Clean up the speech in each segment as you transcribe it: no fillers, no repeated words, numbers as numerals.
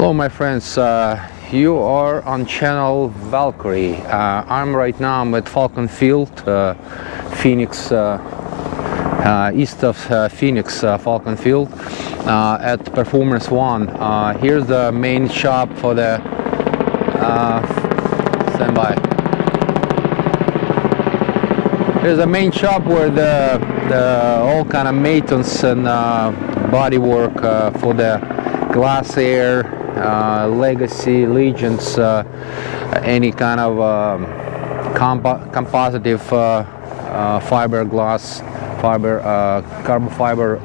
Hello my friends, you are on channel Valkyrie. I'm right now at Falcon field, Phoenix, east of Phoenix, Falcon field, at Performance One. Here's the main shop for the stand by. Here's the main shop where the all kind of maintenance and body work for the Glasair, Legacy, Legends, any kind of compositive fiberglass, carbon fiber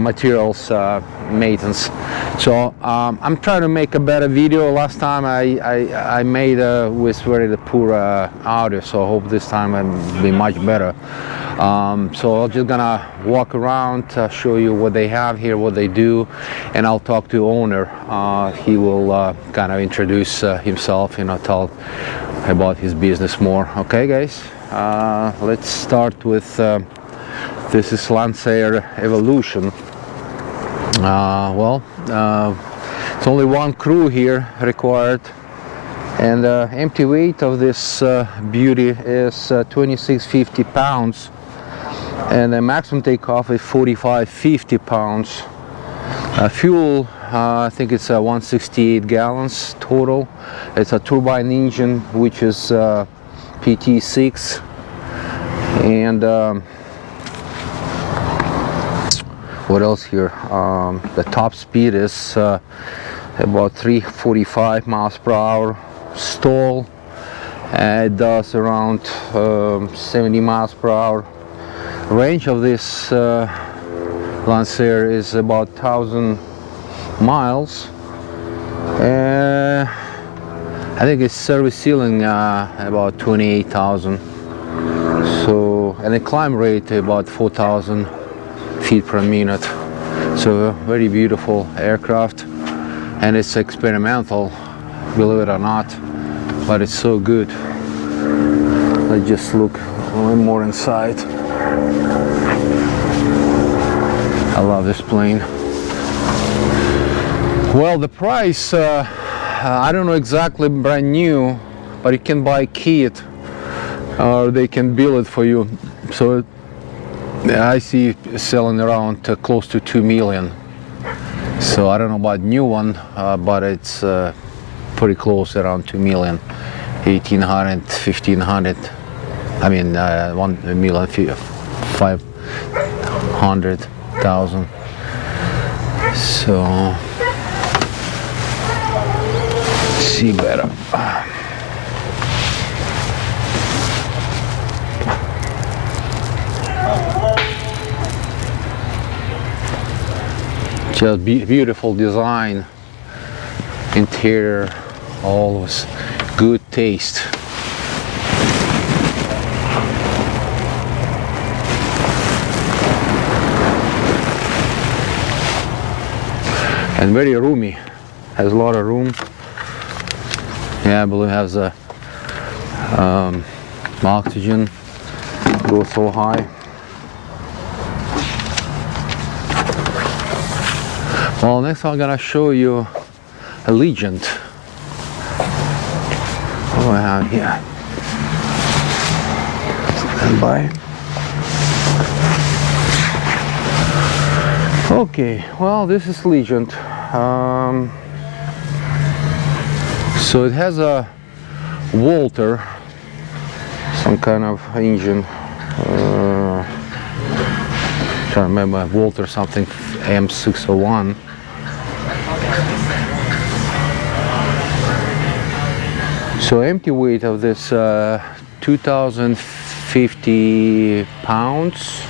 materials maintenance. So I'm trying to make a better video. Last time I made with very poor audio, so I hope this time I'll be much better. So I'm just gonna walk around, show you what they have here, what they do, and I'll talk to the owner. He will kind of introduce himself, tell about his business more. Okay guys, let's start with this is Glasair Evolution. It's only one crew here required, and the empty weight of this beauty is 2650 pounds, and the maximum takeoff is 4550 pounds. Fuel, I think it's 168 gallons total. It's a turbine engine, which is PT6, and what else here? The top speed is about 345 miles per hour. Stall, it does around 70 miles per hour. Range of this Glasair is about 1,000 miles. I think it's service ceiling about 28,000. So, and the climb rate about 4,000 feet per minute. So very beautiful aircraft, and it's experimental, believe it or not, but it's so good. Let's just look a little more inside. I love this plane. Well, the price, I don't know exactly brand new, but you can buy a kit or they can build it for you. So I see it selling around close to 2 million. So I don't know about new one, but it's pretty close, around 2 million, 1,800, 1,500. I mean, 1,500,000. So see better. Just beautiful design, interior, always good taste. And very roomy, has a lot of room. Yeah, I believe it has a oxygen, goes so high. Well, next I'm gonna show you a Legend. What do I have here? Stand by. Okay, well, this is Legend. So it has a Walter, some kind of engine. Trying to remember, Walter something M601. So empty weight of this 2,050 pounds.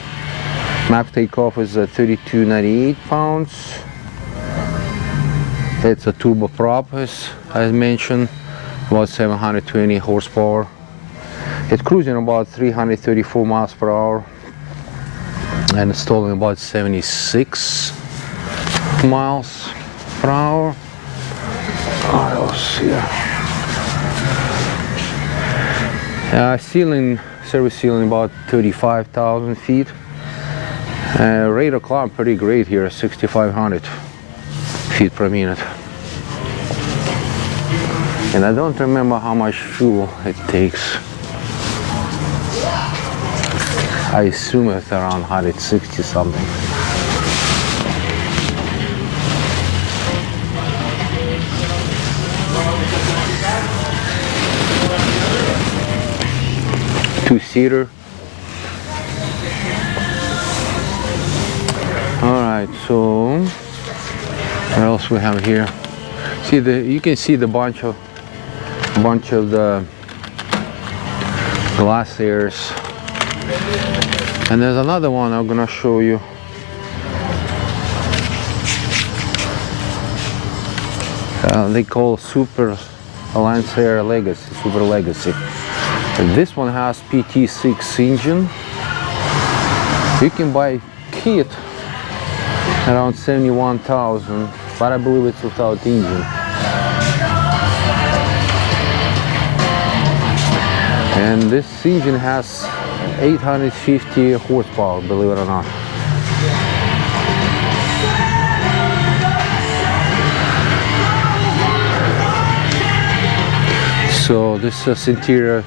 Max takeoff is 3,298 pounds. It's a turboprop, as I mentioned, about 720 horsepower. It's cruising about 334 miles per hour and it's stalling about 76 miles per hour. What else here? Service ceiling about 35,000 feet. Rate of climb pretty great here, 6,500 feet per minute. and I don't remember how much fuel it takes. I assume it's around 160 something. Two-seater. All right, so what else we have here? See you can see the bunch of the Glaciers. And there's another one I'm gonna show you. They call Super Glasair Legacy, Super Legacy. And this one has PT6 engine. You can buy kit around 71,000, but I believe it's without engine. And this engine has 850 horsepower, believe it or not. So this is interior.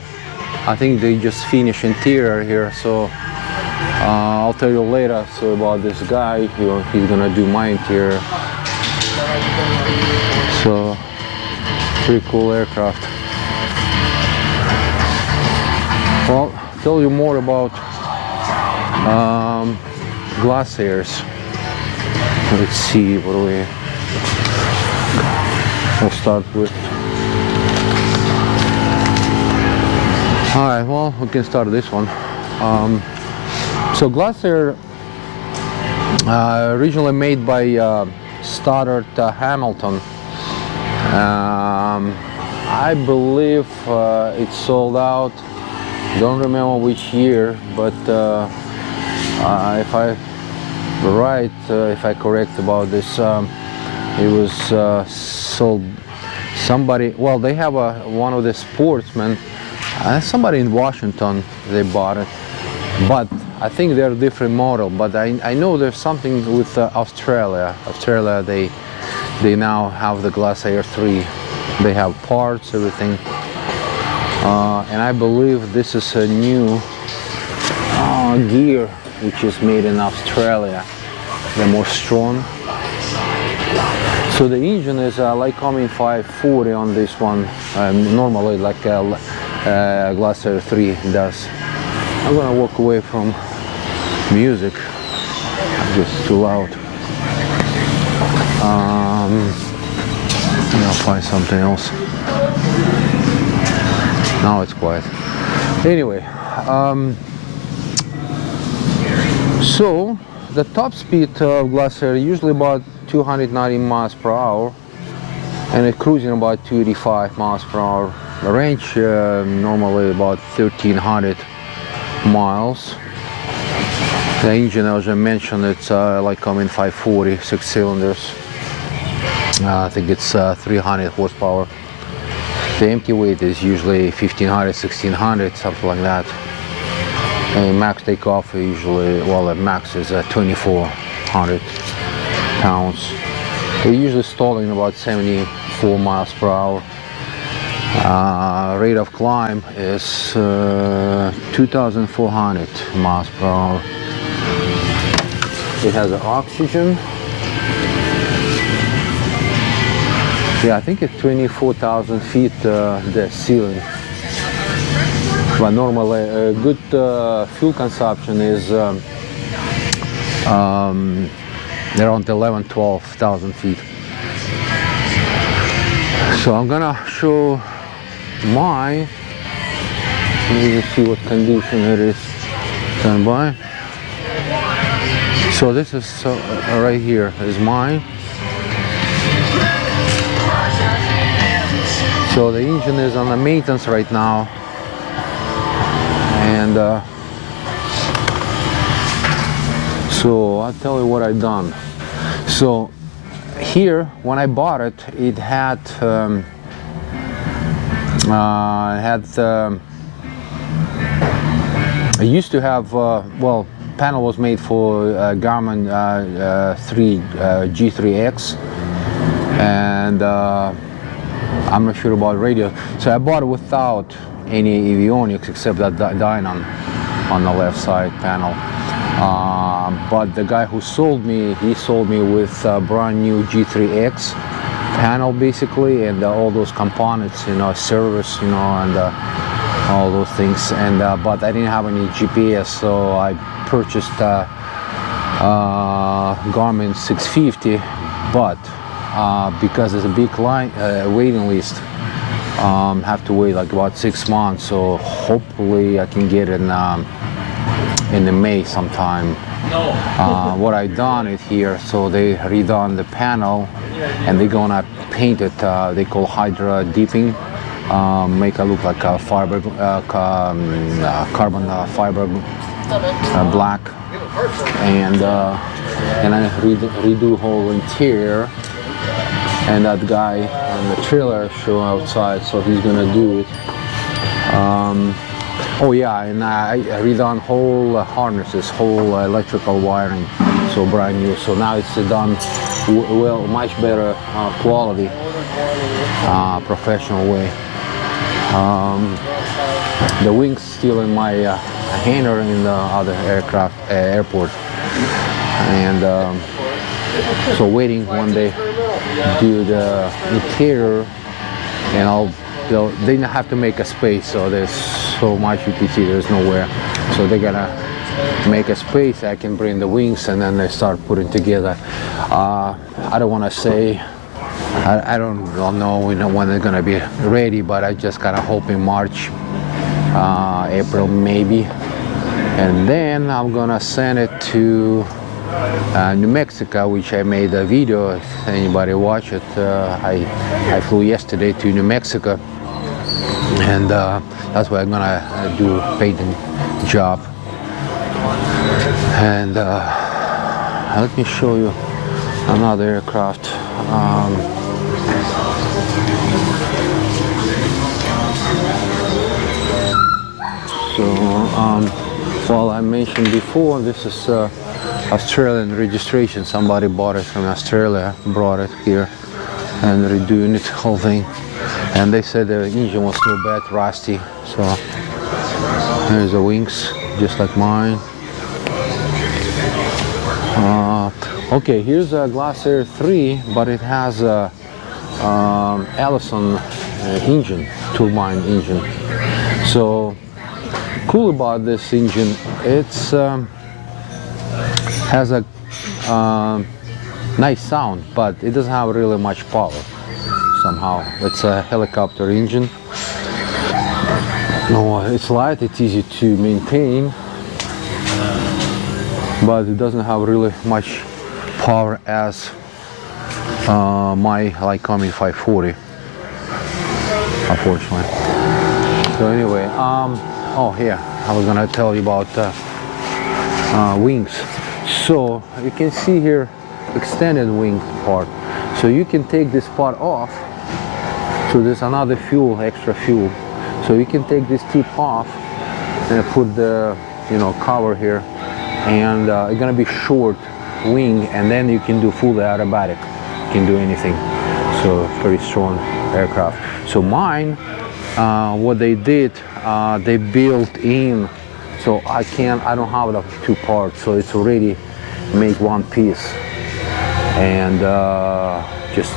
I think they just finished interior here, so I'll tell you later about this guy. He's gonna do my interior. So pretty cool aircraft. Well, tell you more about Glaciers. Let's see what we'll start with. All right, well, we can start this one. So Glasair, originally made by Stoddard Hamilton. I believe it sold out. Don't remember which year, but if I correct about this, it was sold. Somebody, well, they have one of the sportsmen. Somebody in Washington, they bought it, but I think they're a different model. But I know there's something with Australia. Australia, they now have the Glasair III. They have parts, everything, and I believe this is a new gear which is made in Australia. They're more strong. So the engine is like Lycoming 540 on this one. Normally, like Glasair III does. I'm gonna walk away from music. It's just too loud. I'll find something else. Now it's quiet. Anyway, so the top speed of Glasair usually about 290 miles per hour, and it's cruising about 285 miles per hour. The range normally about 1,300 miles. The engine, as I mentioned, it's Lycoming 540, 6 cylinders. I think it's 300 horsepower. The empty weight is usually 1,500, 1,600, something like that. And max takeoff usually, well, the max is 2,400 pounds. They're usually stalling about 74 miles per hour. Rate of climb is 2,400 miles per hour. It has oxygen. Yeah, I think it's 24,000 feet the ceiling. But normally a good fuel consumption is around 11,000-12,000 feet. So I'm gonna show mine. You see what condition it is. Stand by. So this is right here is mine. So the engine is on the maintenance right now, and so I'll tell you what I've done. So here, when I bought it, it had it used to have well, panel was made for Garmin G3X, and I'm not sure about radio. So I bought it without any avionics except that dynon on the left side panel. But the guy who sold me, he sold me with a brand new G3X panel basically, and all those components, you know, servers, you know, and all those things. And but I didn't have any GPS, so I purchased Garmin 650. But because there's a big line waiting list, have to wait like about 6 months. So hopefully I can get it in the May sometime. What I done it here, so they redone the panel and they're gonna paint it. They call hydra dipping, make it look like a fiber, carbon fiber black, and I redo whole interior. And that guy on the trailer show outside, so he's gonna do it. Oh yeah, and I redone whole harnesses, whole electrical wiring, so brand new. So now it's done well, much better quality, professional way. The wings still in my hangar in the other airport, and so waiting one day do the interior, and they have to make a space, so there's so much you can see, there's nowhere, so they're gonna make a space. I can bring the wings and then they start putting together. I don't want to say, I don't know when they're gonna be ready, but I just kind of hope in March, April maybe, and then I'm gonna send it to New Mexico, which I made a video. If anybody watch it, I flew yesterday to New Mexico, and that's where I'm gonna do painting job. And let me show you another aircraft. Well, I mentioned before, this is Australian registration. Somebody bought it from Australia, brought it here, and redoing it whole thing. And they said the engine was so bad, rusty. So there's the wings, just like mine. Okay, here's a Glasair III, but it has a Allison engine, turbine engine. So cool about this engine, it's has a nice sound, but it doesn't have really much power somehow. It's a helicopter engine. No, it's light, it's easy to maintain, but it doesn't have really much power as my Lycoming 540, unfortunately. So anyway, oh yeah, I was gonna tell you about wings. So you can see here extended wing part. So you can take this part off. So there's another fuel, extra fuel. So you can take this tip off and put the cover here, and it's gonna be short wing, and then you can do fully automatic. You can do anything. So very strong aircraft. So mine, what they did, they built in. So I don't have the two parts, so it's already make one piece, and just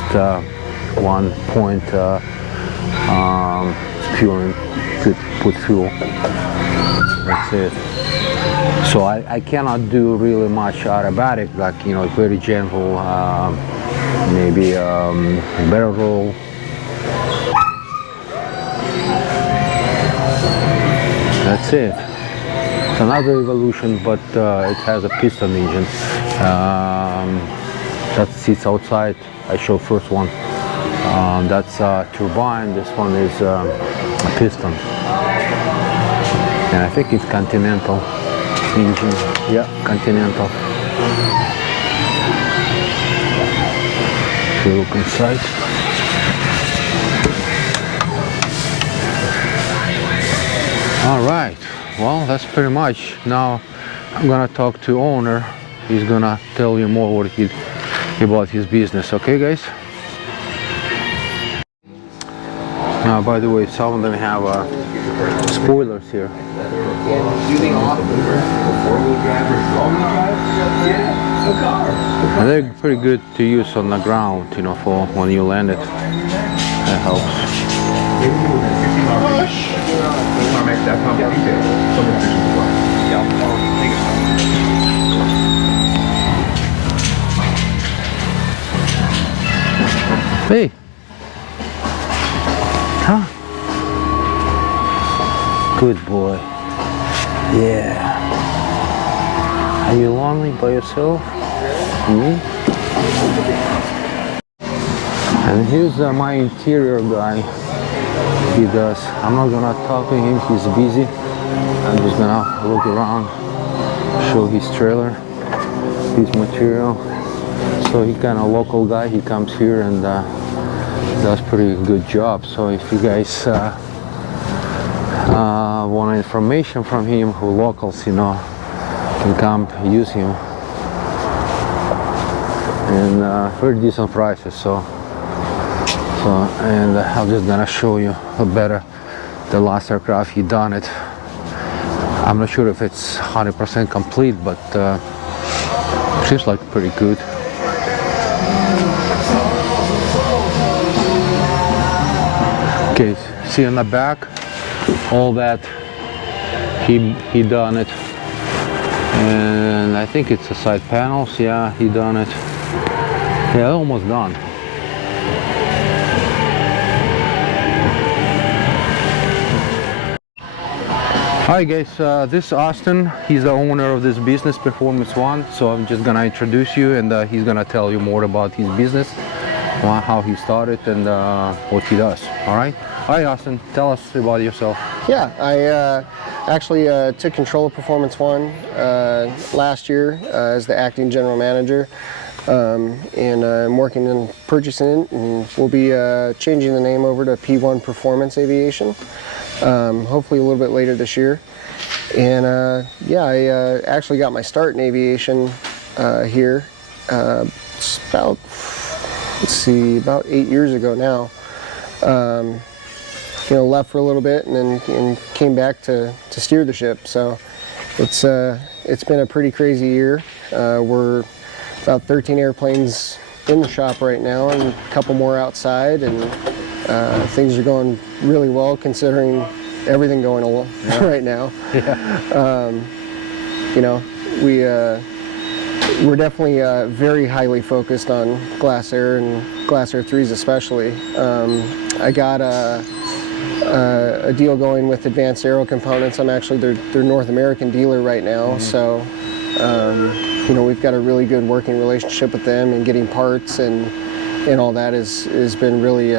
1 point fuel, put fuel. That's it. So I cannot do really much automatic, like very gentle, maybe barrel roll. That's it. It's another evolution, but it has a piston engine that sits outside. I show first one. That's a turbine. This one is a piston, and I think it's Continental engine. Yeah, Continental. If you look inside. All right. Well, that's pretty much. Now I'm gonna talk to owner. He's gonna tell you more about his business. Okay, guys? By the way, some of them have spoilers here. And they're pretty good to use on the ground, you know, for when you land it. That helps. Hey. Huh? Good boy. Yeah. Are you lonely by yourself? And here's my interior guy. He does. I'm not gonna talk to him, he's busy. I'm just gonna look around, show his trailer, his material. So he's kind of local guy. He comes here and does pretty good job. So if you guys want information from him, who locals, you know, can come use him. And very decent prices. And I'm just gonna show you better the last aircraft he done it. I'm not sure if it's 100% complete, but seems like pretty good. Okay, see in the back, all that he done it, and I think it's the side panels. Yeah, he done it. Yeah, almost done. Hi guys, this is Austin. He's the owner of this business, Performance One. So I'm just gonna introduce you, and he's gonna tell you more about his business, how he started, and what he does. All right. Hi Austin, tell us about yourself. Yeah, I actually took control of Performance One last year as the acting general manager, and I'm working in purchasing it, and we'll be changing the name over to P1 Performance Aviation, hopefully a little bit later this year. And yeah, I actually got my start in aviation here it's about, let's see, about 8 years ago now. You know, left for a little bit and then came back to steer the ship. So it's been a pretty crazy year. We're about 13 airplanes in the shop right now and a couple more outside, and things are going really well considering everything going on right now. Yeah. You know, we're definitely very highly focused on Glasair and Glasair IIIs especially. I got a deal going with Advanced Aero Components. I'm actually their North American dealer right now. So you know, we've got a really good working relationship with them, and getting parts and all that has been really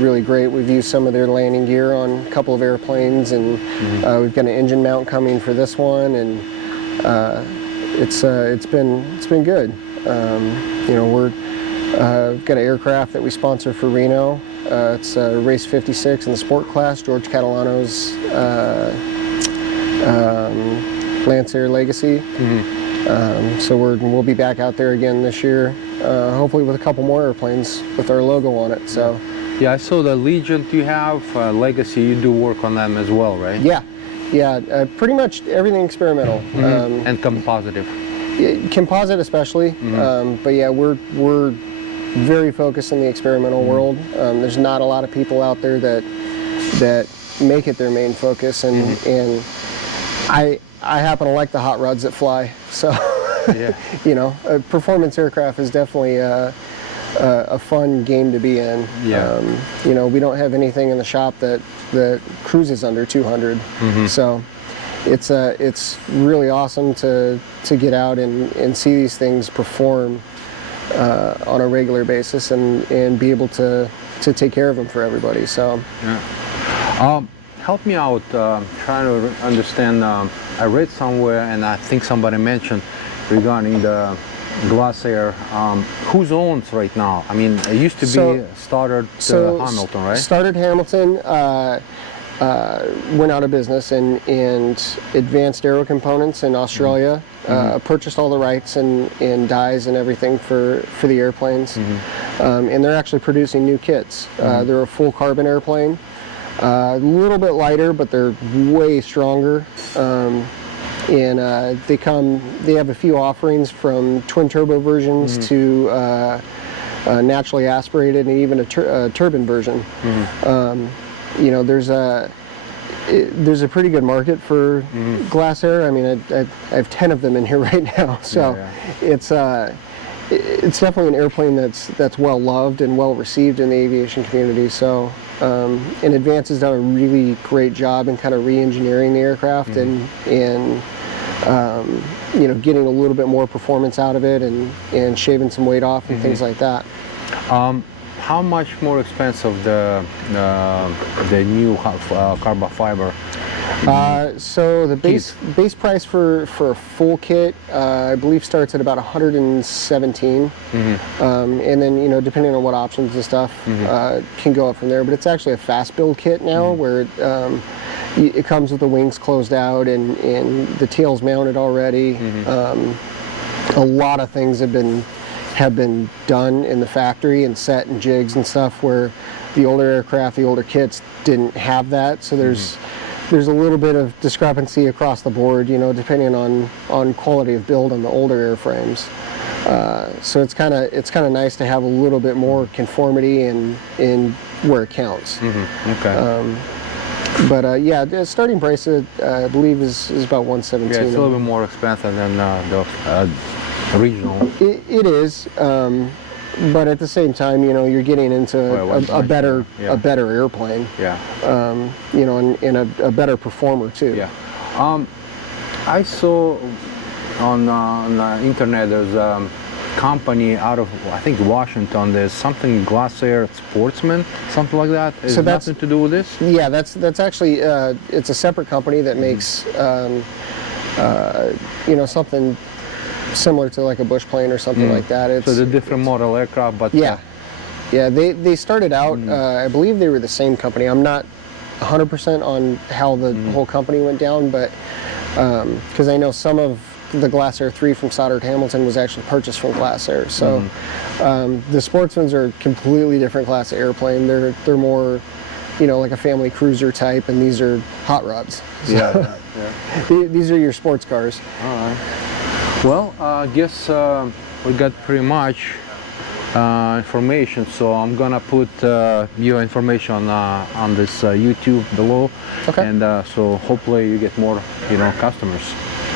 really great. We've used some of their landing gear on a couple of airplanes, and we've got an engine mount coming for this one, and it's been good. You know, we've got an aircraft that we sponsor for Reno. It's race 56 in the sport class, George Catalano's Glasair Legacy. So we'll be back out there again this year, hopefully with a couple more airplanes with our logo on it. So yeah, I saw the Legion you have, Legacy, you do work on them as well, right? Yeah, pretty much everything experimental. And compositive. Composite especially, but yeah, we're very focused in the experimental world. There's not a lot of people out there that make it their main focus, and I happen to like the hot rods that fly. So yeah. You know, a performance aircraft is definitely a fun game to be in. Yeah. You know, we don't have anything in the shop that cruises under 200. So it's really awesome to get out and see these things perform on a regular basis, and be able to take care of them for everybody. So yeah. Help me out trying to understand. I read somewhere, and I think somebody mentioned regarding the Glasair, whose owns right now? I mean, it used to be started Hamilton, right? Started Hamilton, went out of business, and Advanced Aero Components in Australia purchased all the rights and dies and everything for the airplanes. And they're actually producing new kits. They're a full carbon airplane. A little bit lighter, but they're way stronger. And they have a few offerings from twin turbo versions to naturally aspirated and even a turbine version. You know, there's a pretty good market for Glasair. I mean, I have 10 of them in here right now, so it's definitely an airplane that's well loved and well received in the aviation community. So, and Advance has done a really great job in kind of re-engineering the aircraft and you know, getting a little bit more performance out of it and shaving some weight off and things like that. How much more expensive the new carbon fiber? So the base price for a full kit, I believe, starts at about 117, and then, you know, depending on what options and stuff, can go up from there. But it's actually a fast build kit now, where it comes with the wings closed out and the tail's mounted already. A lot of things have been done in the factory and set and jigs and stuff, where the older aircraft, the older kits didn't have that. So there's a little bit of discrepancy across the board, you know, depending on quality of build on the older airframes. So it's kind of nice to have a little bit more conformity in where it counts. Okay. But yeah, the starting price I believe is about 117. Yeah, it's a little bit more expensive than the original. It is, but at the same time, you know, you're getting into a better airplane. Yeah. You know, and a better performer too. Yeah. I saw on the internet there's a company out of, I think, Washington. There's something Glasair Sportsman, something like that. Is So that's nothing to do with this? Yeah, that's actually it's a separate company that makes you know, something similar to like a bush plane or something like that. It's a different model aircraft, but yeah, they started out. I believe they were the same company. I'm not 100% on how the whole company went down, but because I know some of the Glasair III from Stoddard Hamilton was actually purchased from Glasair. So the Sportsmans are a completely different class of airplane. They're more, you know, like a family cruiser type, and these are hot rods. So these are your sports cars. All right. Well, I guess we got pretty much information, so I'm gonna put your information on this YouTube below, and so hopefully you get more, you know, customers.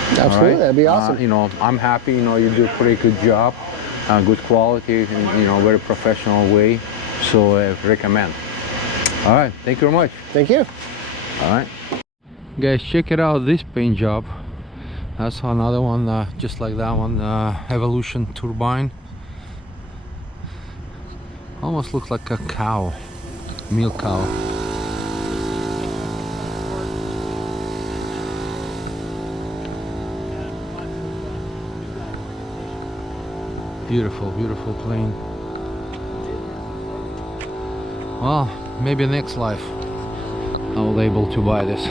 Absolutely, right? That'd be awesome. You know, I'm happy. You know, you do a pretty good job, good quality, and, you know, very professional way. So I recommend. All right, thank you very much. Thank you. All right, guys, check it out. This paint job. That's another one, just like that one, Evolution turbine. Almost looks like a cow, milk cow. Beautiful, beautiful plane. Well, maybe next life I will be able to buy this.